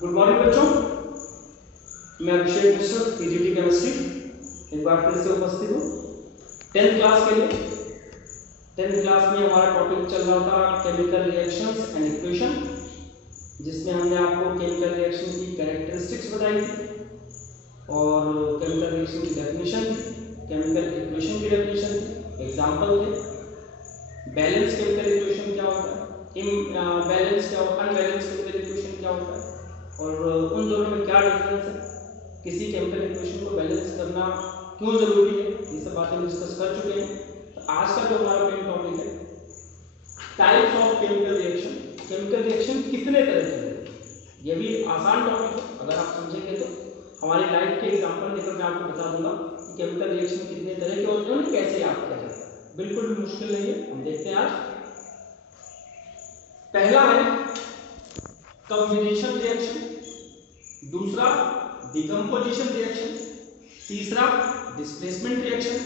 Good morning बच्चों, मैं अभिषेक मिश्र PGT chemistry एक बार फिर से उपस्थित हूँ 10th क्लास के लिए। 10th क्लास में हमारा टॉपिक चल रहा था केमिकल रिएक्शंस एंड इक्वेशन, जिसमें हमने आपको केमिकल रिएक्शन की कैरेक्टरिस्टिक्स बताई थी और केमिकल रिएक्शन की डेफिनेशन थी, केमिकल इक्वेशन की डेफिनेशन थी, एग्जाम्पल थे। बैलेंस केमिकल इक्वेशन क्या होता है, इम्बैलेंस क्या होता है, अनबैलेंस केमिकल इक्वेशन क्या होता है और उन दोनों में क्या डिफरेंस है, किसी केमिकल इक्वेशन को बैलेंस करना क्यों जरूरी है, ये सब बातें हम डिस्कस कर चुके हैं। तो आज का जो हमारा मेन टॉपिक है types of chemical reaction. Chemical reaction कितने तरह के हैं, ये भी आसान टॉपिक है, अगर आप समझेंगे तो हमारी लाइफ के एग्जांपल देकर मैं आपको बता दूंगा कि केमिकल रिएक्शन कितने तरह के होते हैं और कैसे याद किया जाता है। बिल्कुल भी मुश्किल नहीं है, हम देखते हैं आज। पहला है कॉम्बिनेशन रिएक्शन, दूसरा डिकम्पोजिशन रिएक्शन, तीसरा डिस्प्लेसमेंट रिएक्शन,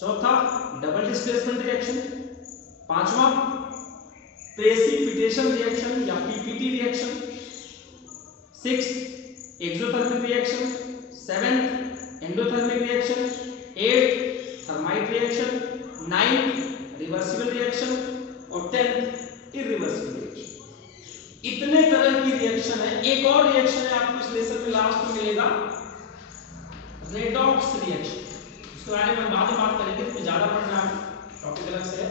चौथा डबल डिस्प्लेसमेंट रिएक्शन, पांचवा प्रेसिपिटेशन रिएक्शन या PPT reaction, sixth exothermic reaction, seventh endothermic reaction, eighth thermite reaction, ninth reversible reaction और 10th इरिवर्सिबल रिएक्शन। इतने तरह की रिएक्शन है। एक और रिएक्शन है आपको इस लेसन में लास्ट में मिलेगा, रेडॉक्स रिएक्शन। इसके बारे में बाद में बात करेंगे, तो ज्यादा पढ़ना है, टॉपिक अलग से है।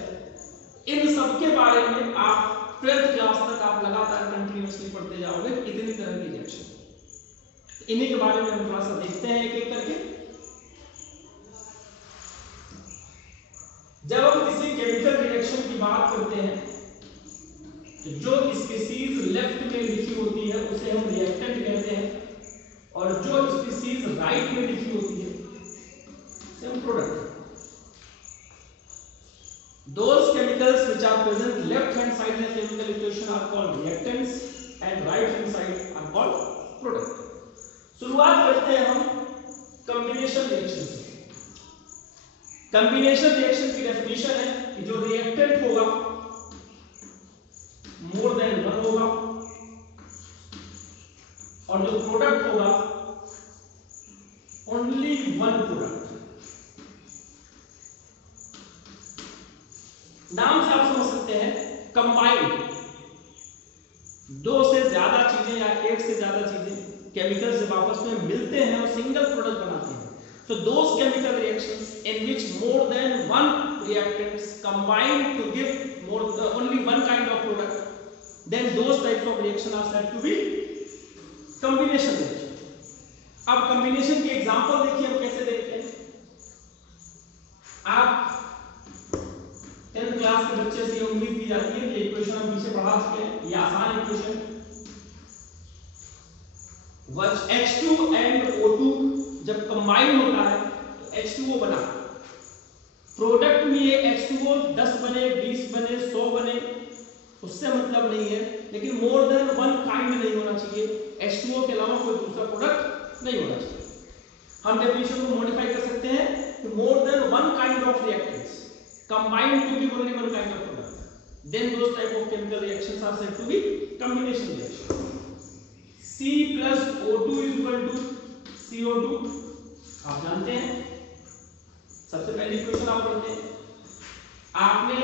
इन सब के बारे में आप 12th क्लास तक आप लगातार कंटिन्यूअसली पढ़ते जाओगे, इतनी तरह की रिएक्शन। इन्हीं के बारे में हम थोड़ा सा देखते हैं एक एक करके। जब हम किसी केमिकल रिएक्शन की बात करते हैं तो जो स्पीसीज लेफ्ट में लिखी होती है उसे हम रिएक्टेंट कहते हैं और जो स्पीसीज राइट में लिखी होती है उसे हम product. Those chemicals which are present left hand side in the chemical equation are called reactants and right hand side are called product. शुरुआत करते हैं हम कॉम्बिनेशन रिएक्शन से। कॉम्बिनेशन रिएक्शन की डेफिनेशन है कि जो रिएक्टेंट होगा मोर देन वन होगा और जो प्रोडक्ट होगा ओनली वन प्रोडक्ट। नाम से आप समझ सकते हैं कंबाइंड, दो से ज्यादा चीजें या एक से ज्यादा चीजें केमिकल जब आपस में मिलते हैं और सिंगल प्रोडक्ट बनाते हैं। So those chemical reactions in which more than one reactants combine to give only one kind of product, then those types of reaction are said to be combination reaction. अब combination की example देखिए हम कैसे देखते हैं। आप 10th class के बच्चे से उम्मीद की जाती है कि इक्वेशन हम पीछे पढ़ा चुके हैं, ये आसान इक्वेशन H2 and O2 जब कंबाइन होता है तो H2O बना। प्रोडक्ट में ये H2O 10 बने, 20 बने, 100 बने, उससे मतलब नहीं है, लेकिन मोर देन वन काइंड नहीं होना चाहिए। H2O के अलावा कोई दूसरा प्रोडक्ट नहीं होना चाहिए। हम डेफिनेशन को मॉडिफाई कर सकते हैं कि मोर than one kind of reactants combined to give only one kind of product, then those type of chemical reactions are said to be combination reaction. C plus O2 is equal to CO2 आप जानते हैं। सबसे पहली equation आप पढ़ते हैं, आपने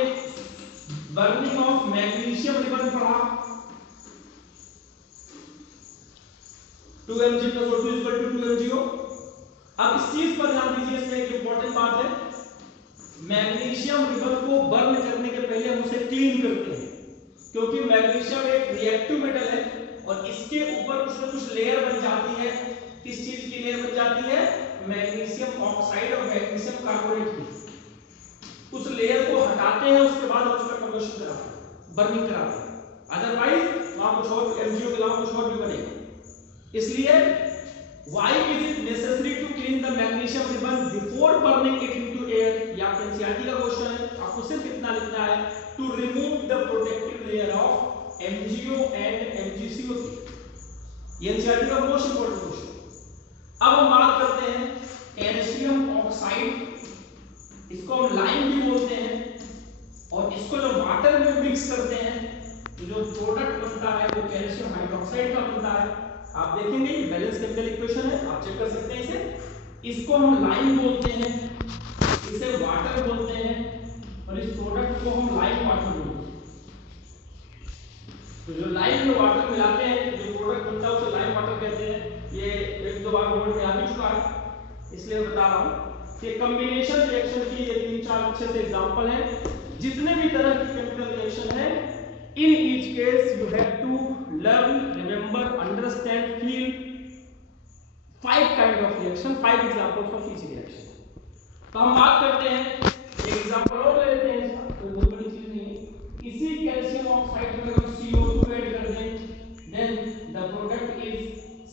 burning of magnesium ribbon पढ़ा, 2Mg plus O2 is equal to 2MgO। अब इस चीज पर ध्यान दीजिए, इसमें एक इंपॉर्टेंट बात है, मैग्नीशियम रिबन को बर्न करने के पहले हम उसे क्लीन करते हैं, क्योंकि मैग्नीशियम एक रिएक्टिव मेटल है और इसके ऊपर कुछ न कुछ लेयर बन जाती है। किस चीज की लेयर बन जाती है? मैग्नीशियम ऑक्साइड और मैग्नीशियम कार्बोनेट की। उस लेयर को हटाते हैं, उसके बाद उसका कन्वर्शन कराते हैं, बर्निंग कराते हैं, अदरवाइज वहां कुछ और MgO के अलावा कुछ और भी बनेगा। इसलिए why is it necessary to clean the magnesium ribbon before burning it into air? या एनसीईआरटी का क्वेश्चन है, आपको सिर्फ इतना लिखना है to remove the protective layer of MgO and MgCO3। ये एनसीईआरटी का मोस्ट इंपोर्टेंट क्वेश्चन। अब हम बात करते हैं कैल्शियम ऑक्साइड, इसको हम लाइम भी बोलते हैं, और इसको जब वाटर में मिक्स करते हैं जो प्रोडक्ट बनता है वो कैल्शियम हाइड्रोक्साइड का बनता है। आप देखेंगे ये बैलेंस केमिकल इक्वेशन है, आप चेक कर सकते हैं इसे। इसको हम लाइम बोलते हैं, इसे वाटर बोलते हैं और इस प्रोडक्ट को हम लाइम वाटर बोलते हैं। तो जो लाइम में वाटर मिलाते हैं, जो प्रोडक्ट बनता है उसे लाइम वाटर कहते हैं। ये एक दो बार बोर्ड में आ भी चुका है, इसलिए बता रहा हूँ कि कॉम्बिनेशन रिएक्शन की ये 3-4 अच्छे से एग्जांपल है। जितने भी तरह की केमिकल रिएक्शन है, in each case you have to learn, remember, understand, feel 5 kind of reaction, 5 examples of each reaction. तो हम बात करते हैं, एक एग्जांपल और ले लेते हैं इसका, कोई बहुत बड़ी चीज नहीं है। इसी कैल्शियम ऑक्साइड में अगर CO2 ऐड कर दें, then the product is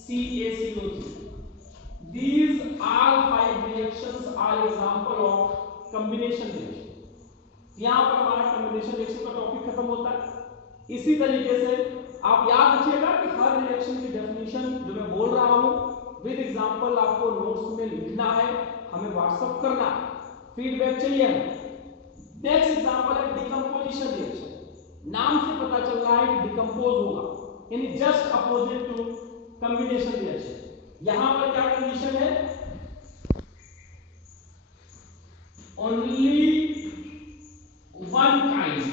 CaCO3. These all 5 reactions are example of combination reaction. यहाँ पर हमारा कॉम्बिनेशन रिएक्शन का टॉपिक खत्म होता है। इसी तरीके से आप याद रखिएगा कि हर रिएक्शन की डेफिनेशन जो मैं बोल रहा हूँ विद एग्जांपल आपको नोट्स में लिखना है, हमें व्हाट्सएप करना है, फीडबैक चाहिए हमें। नेक्स्ट एग्जांपल है डिकम्पोजिशन रिएक्शन। नाम से पता चल रहा है कि डिकम्पोज होगा, यानी just opposite to combination reaction. यहां पर क्या कंडीशन है? Only one kind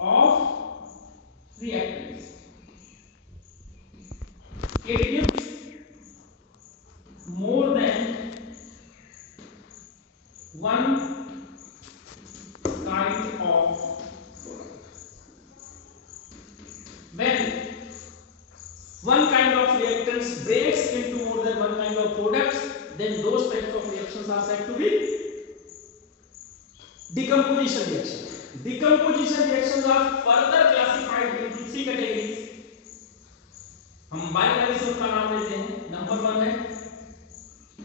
of reactants, it gives more than one kind of when one kind of reactants breaks into more than one kind of products, then those types of reactions are said to be decomposition reaction. Decomposition reactions are further classified into 3 categories. हम बारी-बारी से उसका नाम लेते हैं। Number 1 है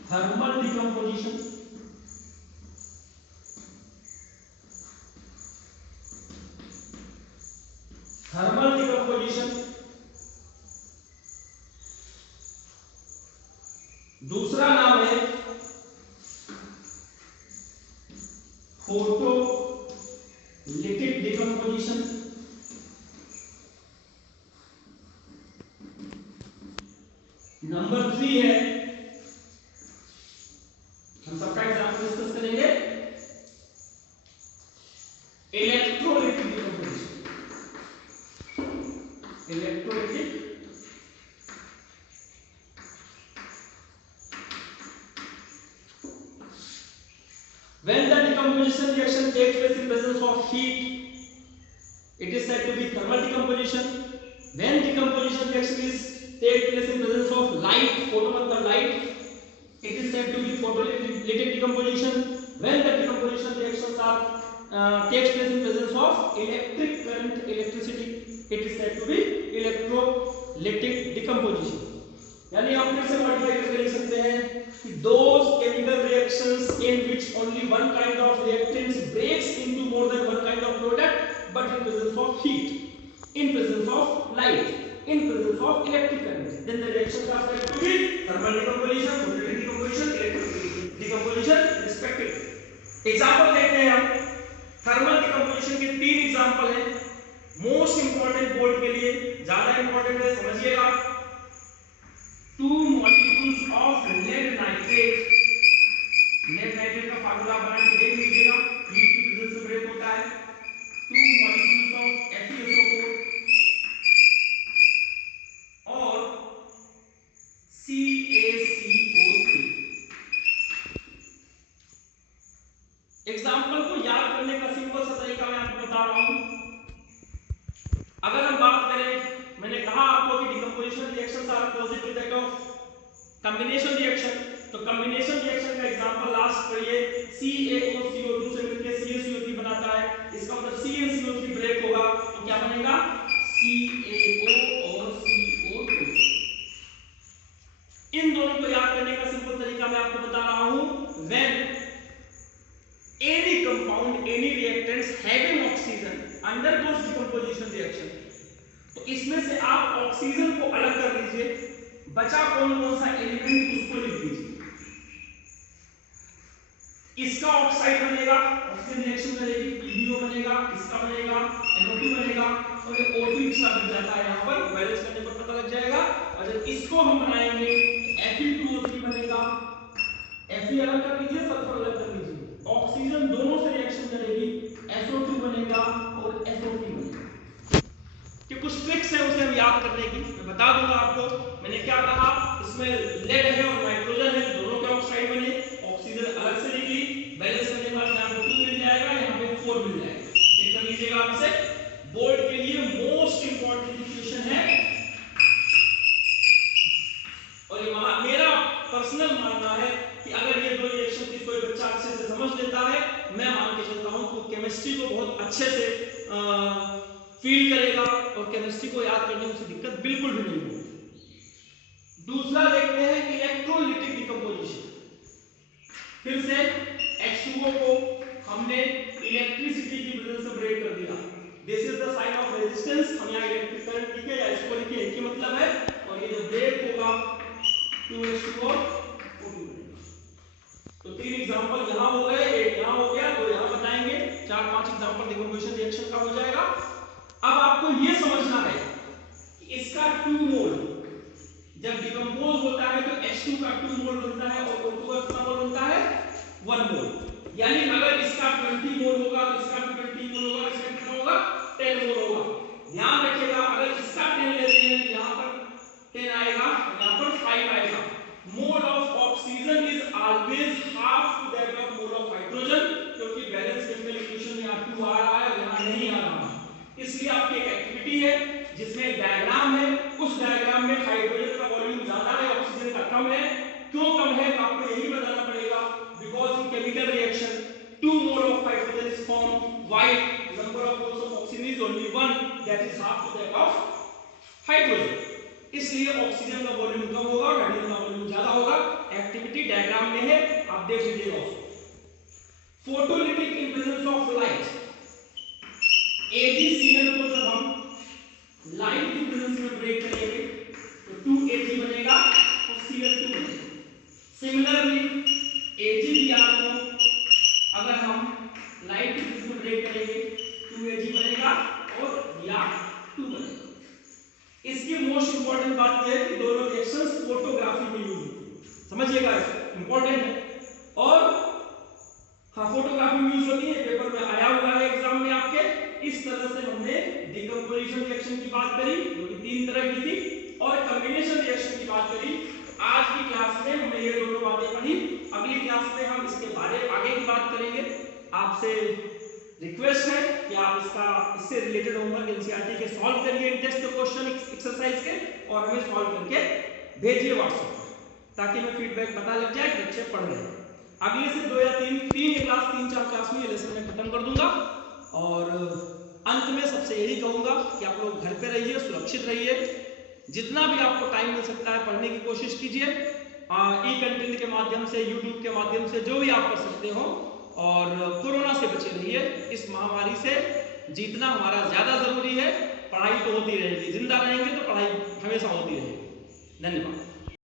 thermal decomposition, thermal decomposition. दूसरा नाम है फोटोलिटिक डिकम्पोजिशन। नंबर 3 है, हम सबका एग्जाम्पल डिस्कस करेंगे, electrolytic decomposition. Electrolytic when the decomposition reaction takes place in presence of heat, it is said to be thermal decomposition. When decomposition reaction is take place in presence of light, photo matlab light, it is said to be photolytic decomposition. When the decomposition reactions are takes place in presence of electric current, electricity, it is said to be electrolytic decomposition. यानी हम फिर से modify करके लिख सकते हैं कि those chemical reactions in which only one kind of reactants breaks into more than one kind of product, but in presence of heat, in presence of light, in presence of electric current, then the reactions are said to be thermal decomposition, photolytic decomposition, electrolytic decomposition respectively. Example देखते हैं हम। Thermal decomposition के 3 example हैं। Most important board के लिए ज्यादा important है, समझिएगा। 2 molecules of lead nitrate, lead nitrate का फार्मूला बना के देख लीजिएगा, हीट की प्रेजेंस में ब्रेक होता है। 2 molecules of FeSO4 और CaCO3। एग्जांपल को याद करने का सिंपल सा तरीका मैं आपको बता रहा हूं। अगर हम बात करें, मैंने कहा आपको कि decomposition reactions are opposite to that of combination reaction. तो कॉम्बिनेशन रिएक्शन का एग्जांपल लास्ट करिए, CaO CO2 से मिलकर CaCO3 बनाता है। इसका मतलब CaCO3 ब्रेक होगा तो क्या बनेगा? CaO और CO2। इन दोनों को याद करने का सिंपल तरीका मैं आपको बता रहा हूं। when any compound, any reactants having oxygen undergoes decomposition reaction, तो इसमें से आप ऑक्सीजन को अलग कर लीजिए, बचा कौन कौन सा एलिमेंट उसको लिख दीजिए। इसका ऑक्साइड बनेगा, ऑक्सीजन रिएक्शन करेगी, PbO बनेगा, इसका बनेगा NO2 बनेगा, हमें O2 एक्स्ट्रा मिल जाता है, यहाँ पर बैलेंस करने पर पता लग जाएगा। और जब इसको हम बनाएंगे Fe2O3 बनेगा, Fe अलग कर लीजिए, सल्फर अलग कर लीजिए, ऑक्सीजन दोनों से रिएक्शन करेगी, SO2 बनेगा और SO3 बनेगा। कि कुछ ट्रिक्स है उसे हम याद करने की मैं बता दूंगा आपको। मैंने क्या कहा, इसमें लेड है और नाइट्रोजन है, दोनों के ऑक्साइड बने, ऑक्सीजन अलग से निकली, बैलेंस करने के बाद यहाँ पे 2 मिल जाएगा, यहाँ पे 4 मिल जाएगा। चेक कर लीजिएगा आप इसे। बोर्ड के लिए मोस्ट इंपॉर्टेंट इक्वेशन है, और ये मेरा पर्सनल मानना है कि अगर ये दो रिएक्शन की कोई बच्चा अच्छे से समझ लेता है, मैं मान के चलता हूं कि केमिस्ट्री को बहुत अच्छे से फील करेगा और केमिस्ट्री को याद करने में उसे दिक्कत बिल्कुल भी नहीं होगी। दूसरा देखते हैं इलेक्ट्रोलिटिक डिकम्पोजिशन। फिर से H2O को हमने इलेक्ट्रिसिटी की वजह से ब्रेक कर दिया। This is the sign of resistance. हम यहाँ इलेक्ट्रिक करंट लिखे या इसको लिखे, एक ही मतलब है। और ये जब ब्रेक होगा 2H2O तो 3 एग्जांपल यहाँ हो गए, एक यहाँ हो गया, 2 यहाँ बताएंगे, 4-5 एग्जांपल डिकम्पोजिशन रिएक्शन का हो जाएगा। अब आपको ये समझना है कि इसका 2 मोल जब डिकम्पोज होता है तो H2 का 2 मोल बनता है और O2 का कितना मोल बनता है, 1 मोल। यानी अगर इसका 20 मोल होगा तो इसका भी 20 मोल होगा, इसका कितना होगा, 10 मोल होगा। ध्यान रखिएगा, अगर इसका 10 लेते हैं तो यहाँ पर 10 आएगा, यहाँ पर 5 आएगा। Mole of oxygen is always half to that of mole of hydrogen, क्योंकि बैलेंस केमिकल इक्वेशन में यहाँ 2 आ रहा है और यहाँ नहीं आ रहा है। इसलिए आपकी एक एक्टिविटी है जिसमें एक डायग्राम है, उस डायग्राम में हाइड्रोजन का वॉल्यूम ज्यादा है, ऑक्सीजन का कम है। क्यों कम है तो आपको यही बताना पड़ेगा, because in chemical reaction 2 mole of hydrogen is form while number of moles of oxygen is only 1, that is half to that of hydrogen. इसलिए ऑक्सीजन का वॉल्यूम कम होगा और हाइड्रोजन का वॉल्यूम ज्यादा होगा। एक्टिविटी डायग्राम में है, आप देख लीजिएगा उसको। Photolytic in presence of light, AgCl को जब हम लाइट की प्रेजेंस में ब्रेक करेंगे तो 2Ag बनेगा और Cl2 बनेगा। सिमिलरली AgBr को अगर हम लाइट की प्रेजेंस में ब्रेक करेंगे 2Ag बनेगा और Br2 बनेगा। इसकी मोस्ट इंपॉर्टेंट बात यह है कि दोनों रिएक्शंस फोटोग्राफी में यूज होती है, समझिएगा, इंपॉर्टेंट है। और हाँ, फोटोग्राफी में यूज होती है, पेपर में आया हुआ है एग्जाम में आपके। इस तरह से हमने डिकम्पोजिशन रिएक्शन की बात करी जो कि 3 तरह की थी, और कॉम्बिनेशन रिएक्शन की बात करी। आज की क्लास में हमने ये दोनों बातें पढ़ी। अगली क्लास में हम इसके बारे आगे की बात करेंगे। आपसे रिक्वेस्ट है कि आप इससे रिलेटेड होमवर्क एनसीईआरटी के सॉल्व करिए, टेस्ट क्वेश्चन एक्सरसाइज के, और हमें सॉल्व करके भेजिए व्हाट्सएप पर, ताकि हमें फीडबैक पता लग जाए कि बच्चे पढ़ रहे हैं। अगले से 2 या 3 क्लास 3-4 क्लास में ये लेसन मैं खत्म कर दूंगा। और अंत में सबसे यही कहूंगा कि आप लोग घर पे रहिए, सुरक्षित रहिए, जितना भी आपको टाइम मिल सकता है पढ़ने की कोशिश कीजिए। ई कंटेंट के माध्यम से, यूट्यूब के माध्यम से, जो भी आप कर सकते हो। और कोरोना से बचे रहिए। इस महामारी से जीतना हमारा ज्यादा जरूरी है। पढ़ाई तो होती रहेगी, जिंदा रहेंगे तो पढ़ाई हमेशा होती रहेगी। धन्यवाद।